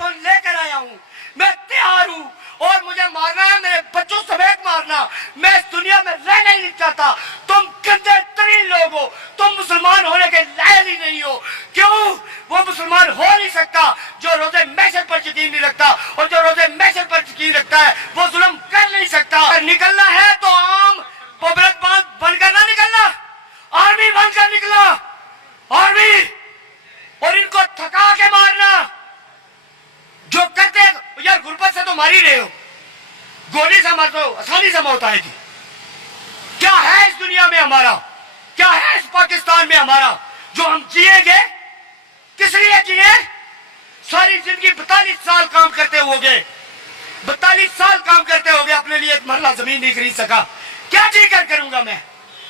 वो लेकर आया हूँ, मैं तैयार हूँ और मुझे मारना है, मेरे बच्चों समेत मारना। मैं इस दुनिया में रहना ही नहीं चाहता। तुम गंदे तरीन लोग हो, तुम मुसलमान होने के लायक ही नहीं हो। क्यों? वो मुसलमान हो नहीं सकता जो रोजे महशर पर यकीन नहीं रखता, और जो रोजे महशर पर यकीन रखता है वो जुल्म कर नहीं सकता। अगर निकलना है तो आम पब्लिक बनकर ना निकलना, आर्मी बनकर निकला, आर्मी, और इनको थका के मारना। जो करते यार, गुर्बत से तो मार ही रहे हो, गोली से मार तो आसानी से मौत आएगी। क्या है इस दुनिया में हमारा, क्या है इस पाकिस्तान में हमारा जो हम जिएंगे? किस लिए जिए? सारी जिंदगी 42 साल काम करते हो गए, 42 साल काम करते हो गए, अपने लिए एक मरला जमीन नहीं खरीद सका। क्या जी कर करूंगा मैं?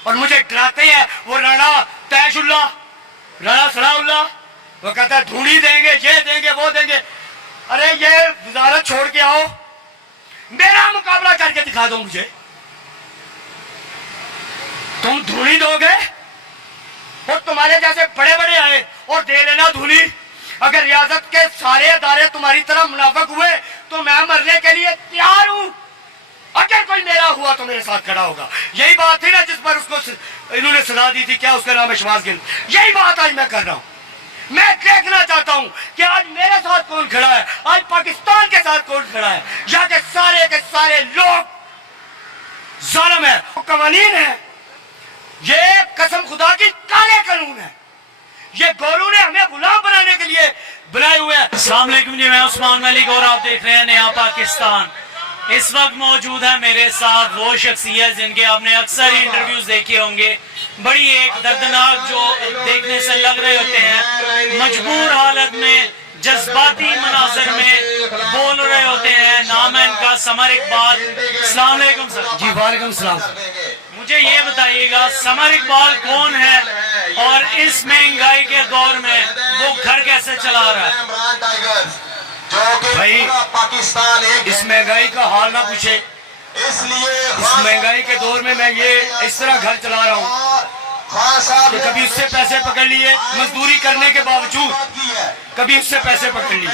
और मुझे डराते हैं वो राणा तैशुल्ला, राणा सलाउल्ला, वो कहता है ढूंढी देंगे, ये देंगे, वो देंगे। अरे ये वजारत छोड़ के आओ, मेरा मुकाबला करके दिखा दो मुझे। तुम धूनी दोगे और तुम्हारे जैसे बड़े बड़े आए और दे लेना धूनी। अगर रियासत के सारे अदारे तुम्हारी तरह मुनाफिक हुए तो मैं मरने के लिए तैयार हूं। अगर कोई मेरा हुआ तो मेरे साथ खड़ा होगा। यही बात थी ना जिस पर उसको इन्होंने सजा दी थी, क्या उसका नाम है, शहबाज गिल। यही बात आज मैं कर रहा हूं। मैं देखना चाहता हूं कि आज मेरे साथ कौन खड़ा है, आज पाकिस्तान के साथ कौन खड़ा है। या के सारे लोग जालिम है, कवानीन है, ये कसम खुदा की काले कानून है। ये गोरू ने हमें गुलाम बनाने के लिए बनाए हुए हैं। अस्सलाम वालेकुम जी, मैं उस्मान मलिक और आप देख रहे हैं नया पाकिस्तान। इस वक्त मौजूद है मेरे साथ वो शख्सियत जिनके आपने अक्सर ही इंटरव्यूज देखे होंगे। बड़ी एक दर्दनाक, जो देखने से लग रहे होते हैं मजबूर हालत में, जज्बाती मनाजर में बोल रहे होते हैं। नाम है इनका समर इकबाल। अस्सलाम वालेकुम सर। जी वालेकुम सलाम। मुझे ये बताइएगा समर इकबाल कौन है और इस महंगाई के दौर में वो घर कैसे चला रहा है? भाई पाकिस्तान इस महंगाई का हाल ना पूछे। इसलिए इस महंगाई के दौर में मैं ये इस तरह घर चला रहा हूँ कि कभी उससे पैसे पकड़ लिए मजदूरी करने के बावजूद, कभी उससे पैसे पकड़ लिए।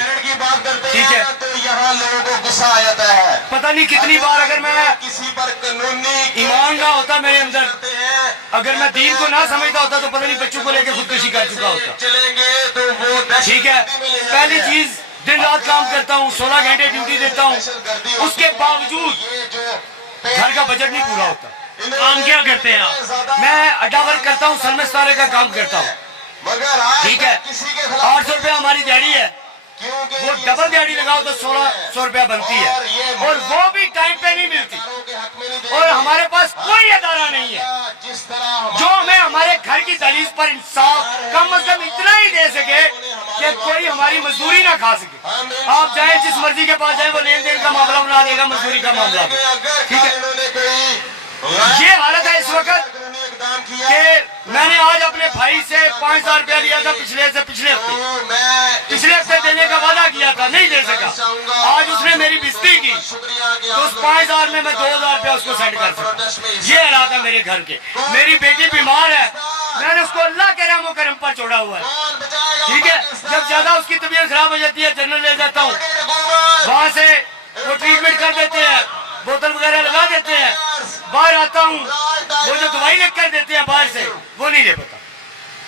ठीक है, तो यहाँ लोगों को गुस्सा आ जाता है। पता नहीं कितनी बार अगर मैं किसी पर कानूनी ईमान ना होता मेरे अंदर, अगर मैं दीन को ना समझता होता तो पता नहीं बच्चों को लेकर खुदकुशी कर चुका होता। चलेंगे तो वो ठीक है, पहली चीज दिन रात काम करता हूँ, 16 घंटे ड्यूटी देता हूँ, उसके बावजूद घर का बजट नहीं पूरा होता। काम क्या करते हैं आप? मैं अड्डा वर्क करता हूँ, सरमस्तारे का काम करता हूँ। ठीक है, 800 रुपया हमारी दिहाड़ी है, वो डबल दिहाड़ी लगाओ तो 1600 रुपया बनती है, और वो भी टाइम पे नहीं मिलती। और हमारे पास कोई अदारा नहीं है जो हमें हमारे घर की दहलीज पर इंसाफ कम अज कम इतना ही दे सके कि कोई हमारी मजदूरी ना खा सके। आप जाए जिस मर्जी के पास जाए, वो लेन देन का मामला बना देगा, मजदूरी का मामला। ठीक है, ये हालत है इस वक्त कि मैंने आज अपने भाई से 5000 रुपया लिया था पिछले हफ्ते देने का वादा किया था, नहीं दे सका। आज उसने मेरी बिस्ती की तो उस 5000 में मैं 2000 रुपया उसको सेंड कर सका। ये हालात है मेरे घर के। मेरी बेटी बीमार है, मैंने उसको अल्लाह के रहमो करम पर छोड़ा हुआ है। ठीक है, जब ज्यादा उसकी तबीयत खराब हो जाती है जनरल ले जाता हूँ, वहां से वो ट्रीटमेंट कर देते हैं, बोतल वगैरह लगा देते हैं। बाहर आता हूँ, वो जो दवाई लिख कर देते हैं बाहर से, वो नहीं ले पाता।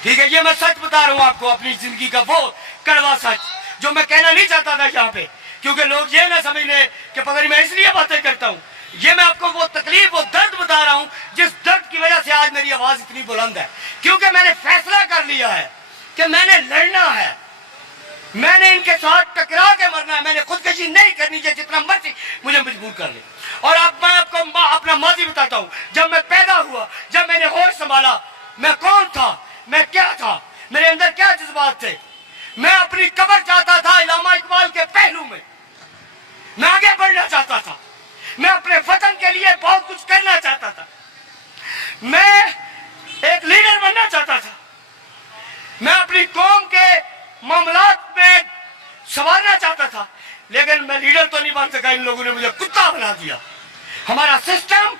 ठीक है, ये मैं सच बता रहा हूँ आपको, अपनी जिंदगी का वो कड़वा सच जो मैं कहना नहीं चाहता था यहाँ पे, क्योंकि लोग ये ना समझ ले कि पता नहीं मैं इसलिए बातें करता हूँ। ये मैं आपको वो तकलीफ, वो दर्द बता रहा हूँ जिस दर्द की वजह से आज मेरी आवाज इतनी बुलंद है, क्योंकि मैंने फैसला कर लिया है कि मैंने लड़ना है, मैंने इनके साथ टकरा के मरना है। मैंने खुदकशी नहीं करनी चाहिए, जितना मर्जी मुझे मजबूर कर ले। और अब मैं आपको अपना माजी बताता हूँ। जब मैं पैदा हुआ, जब मैंने होश संभाला, मैं कौन था, मैं क्या था, मेरे अंदर क्या जज्बात थे। मैं अपनी कब्र चाहता था इलामा इकबाल के पहलू में, मैं आगे बढ़ना चाहता था, मैं अपने वतन के लिए बहुत कुछ करना चाहता था, मैं एक लीडर बनना चाहता था, मैं अपनी कौम के मामलात में संवारना चाहता था। लेकिन मैं लीडर तो नहीं बन सका, इन लोगों ने मुझे कुत्ता बना दिया। हमारा सिस्टम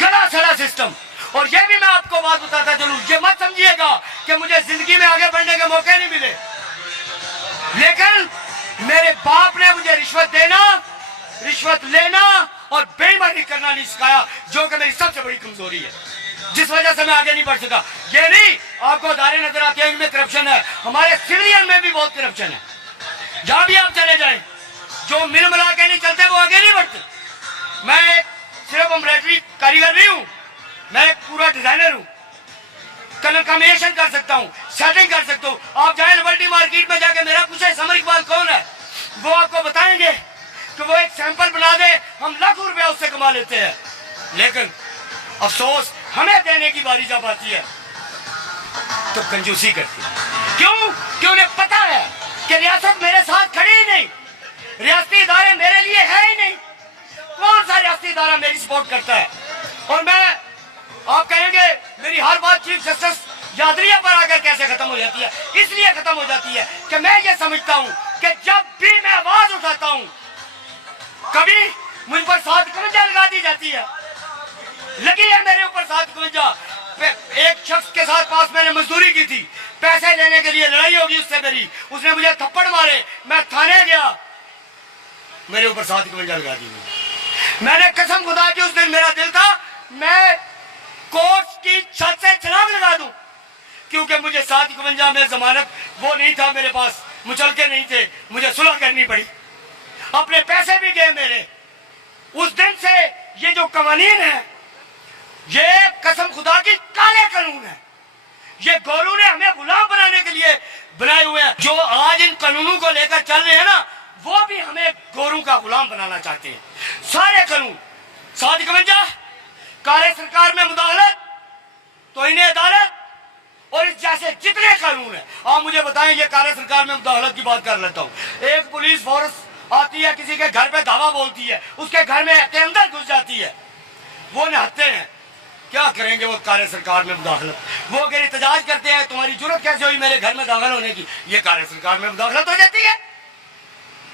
गला सड़ा सिस्टम। और ये भी मैं आपको बात बताता चलूं, ये मत समझिएगा कि मुझे जिंदगी में आगे बढ़ने के मौके नहीं मिले, लेकिन मेरे बाप ने मुझे रिश्वत देना, रिश्वत लेना और बेईमानी करना नहीं सिखाया, जो कि मेरी सबसे बड़ी कमजोरी है, जिस वजह से मैं आगे नहीं बढ़ सका। ये नहीं आपको अदारे नजर आते हैं इनमें करप्शन है, हमारे सिविलियन में भी बहुत करप्शन है। जहां भी आप चले जाएं, जो मिल मिला के नहीं चलते वो आगे नहीं बढ़ते। मैं सिर्फ एम्ब्रॉयडरी कारीगर नहीं हूं, मैं एक पूरा डिजाइनर हूं, कलर कॉम्बिनेशन कर सकता हूं, सेटिंग कर सकता हूं। आप जाए लिबर्टी मार्केट में जाके मेरा पूछे समर इकबाल कौन है, वो आपको बताएंगे कि वो एक सैंपल बना दे, हम लाखों रुपया उससे कमा लेते हैं। लेकिन अफसोस हमें देने की बारी जब आती है तो कंजूसी करती है। क्यों? क्यों उन्हें पता है कि रियासत मेरे साथ खड़ी ही नहीं, रियासती इदारे मेरे लिए है ही नहीं। कौन सा रियासती इदारा मेरी सपोर्ट करता है? और मैं, आप कहेंगे मेरी हर बात चीफ जस्टिस यादरिया पर आकर कैसे खत्म हो जाती है? इसलिए खत्म हो जाती है कि मैं ये समझता हूं कि जब भी मैं आवाज उठाता हूं, कभी मुझ पर 751 लगा दी जाती है। लगी है मेरे ऊपर 751। एक शख्स के साथ पास मैंने मजदूरी की थी, पैसे लेने के लिए लड़ाई होगी उससे मेरी, उसने मुझे थप्पड़ मारे, मैं थाने गया, मेरे ऊपर 751 लगा दी। मैंने कसम खुदा की, उस दिन मेरा दिल था मैं कोर्ट की छत से छलांग लगा दूं, क्योंकि मुझे 751 में जमानत वो नहीं था मेरे पास, मुचलके नहीं थे, मुझे सुलह करनी पड़ी, अपने पैसे भी गए मेरे। उस दिन से ये जो कवानीन है, ये कसम खुदा की काले कानून है। ये गोरू ने हमें गुलाम बनाने के लिए बनाए हुए हैं। जो आज इन कानूनों को लेकर चल रहे हैं ना, वो भी हमें गोरू का गुलाम बनाना चाहते हैं। सारे कानून 751, कार्य सरकार में मुदाखलत, तौहीन अदालत और इस जैसे जितने कानून है। आप मुझे बताएं, ये कार्य सरकार में मुदाखलत की बात कर लेता हूं। एक पुलिस फोर्स आती है, किसी के घर पे धावा बोलती है, उसके घर में के अंदर घुस जाती है, वो निहत्ते हैं। क्या करेंगे वो कार्य सरकार में मुदाखलत? वो अगर एहतजाज करते हैं तुम्हारी जुर्रत कैसे हुई मेरे घर में दाखिल होने की, ये कार्य सरकार में मुदाखलत हो जाती है।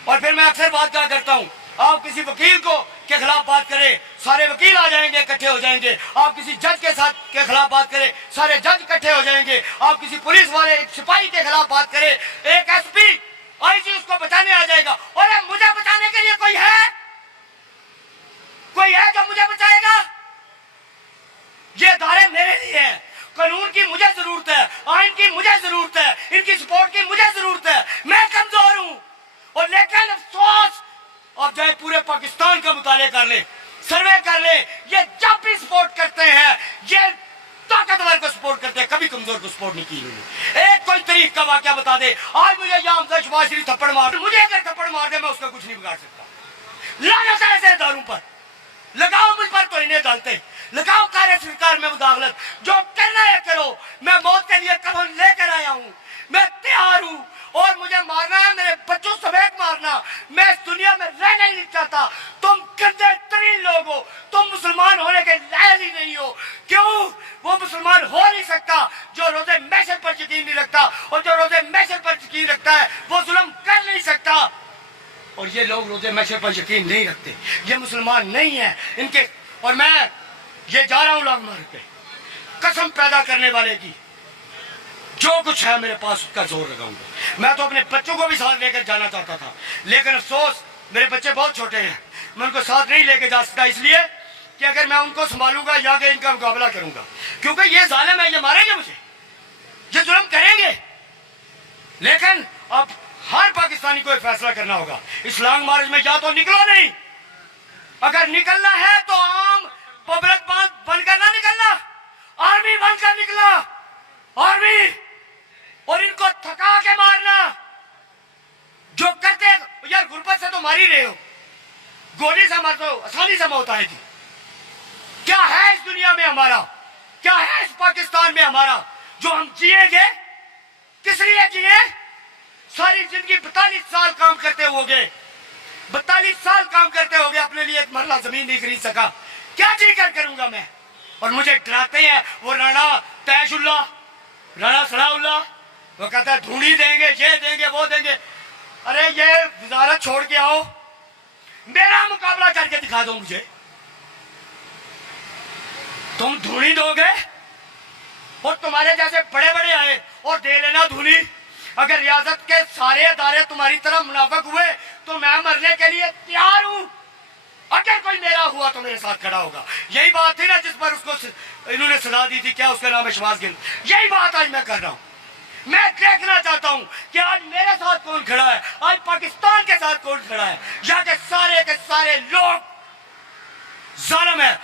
और फिर मैं अक्सर बात क्या करता हूँ, आप किसी वकील को के खिलाफ बात करें, सारे वकील आ जाएंगे, इकट्ठे हो जाएंगे। आप किसी जज के साथ के खिलाफ बात करें, सारे जज इकट्ठे हो जाएंगे। आप किसी पुलिस वाले, एक सिपाही के खिलाफ बात करें, एक एसपी, आईजी उसको बचाने आ जाएगा। और मुझे बचाने के लिए कोई है? कोई है जो मुझे बचाएगा? ये अदारे मेरे लिए हैं, कानून की मुझे जरूरत है, आइन की मुझे जरूरत है, इनकी सपोर्ट की मुझे जरूरत है। मैं कमजोर हूं। और लेकिन अफसोस, आप चाहे पूरे पाकिस्तान का मुताले कर ले, सर्वे कर ले, ये जब भी सपोर्ट करते हैं, ये ताकतवर को सपोर्ट करते हैं, कभी कमजोर को सपोर्ट नहीं की हुई। एक कोई तरीक का वाकया बता दे, आज मुझे यहाँ शबाज शरीफ थप्पड़ मार, मुझे अगर थप्पड़ मार दे मैं उसका कुछ नहीं बिगाड़ सकता। लानत है ऐसे दारों पर, लगाओ मुझ पर तौहीन अदालतें, लगाओ कार्य सरकार में मुदाखलत, जो करना है करो। मैं मौत के लिए कफन लेकर आया हूं, मैं तैयार हूं। और मुझे मारना है, मेरे बच्चों समेत मारना, मैं इस दुनिया में रहना ही नहीं चाहता। तुम गंदे तरीन लोग हो, तुम मुसलमान होने के लायक ही नहीं हो। क्यों? वो मुसलमान हो नहीं सकता जो रोजे महशर पर यकीन नहीं रखता, और जो रोजे महशर पर यकीन रखता है वो जुल्म कर नहीं सकता। और ये लोग रोजे महशर पर यकीन नहीं रखते, ये मुसलमान नहीं है इनके। और मैं ये जा रहा हूं लॉन्ग मार्च पे, कसम पैदा करने वाले की, जो कुछ है मेरे पास उसका जोर लगाऊंगा। मैं तो अपने बच्चों को भी साथ लेकर जाना चाहता था, लेकिन अफसोस मेरे बच्चे बहुत छोटे हैं, मैं उनको साथ नहीं लेके जा सकता, इसलिए कि अगर मैं उनको संभालूंगा या कि इनका मुकाबला करूंगा, क्योंकि ये जालिम है, ये मारेंगे मुझे, ये जुल्म करेंगे। लेकिन अब हर पाकिस्तानी को एक फैसला करना होगा, इस लॉन्ग मार्च में या तो निकलो नहीं, अगर निकलना है तो आम पब्लिक बनकर ना निकलना, आर्मी बनकर निकला, आर्मी। और इनको थका के मारना, जो करते यार, गुर्बत से तो मार ही रहे हो, गोली से मार तो आसानी से मौत आएगी। क्या है इस दुनिया में हमारा, क्या है इस पाकिस्तान में हमारा जो हम जिएंगे? किस लिए जिए? सारी जिंदगी 42 साल काम करते होगे, 42 साल काम करते होगे, अपने लिए एक मरला जमीन नहीं खरीद सका, क्या जी कर करूंगा मैं? और मुझे डराते हैं वो राणा तैशुल्ला, राणा सलाउल्ला, वो कहता है ढूंढी देंगे, ये देंगे, वो देंगे। अरे ये वजारत छोड़ के आओ, मेरा मुकाबला करके दिखा दो मुझे। तुम धूनी दोगे और तुम्हारे जैसे बड़े बड़े आए और दे लेना धूनी। अगर रियासत के सारे अदारे तुम्हारी तरह मुनाफिक हुए तो मैं मरने के लिए तैयार हूं। अगर कोई मेरा हुआ तो मेरे साथ खड़ा होगा। यही बात थी ना जिस पर उसको इन्होंने सजा दी थी, क्या उसका नाम है, शहबाज गिल। यही बात आज मैं कर रहा हूं। मैं देखना चाहता हूं कि आज मेरे साथ कौन खड़ा है, आज पाकिस्तान के साथ कौन खड़ा है। यहाँ के सारे लोग जालिम है।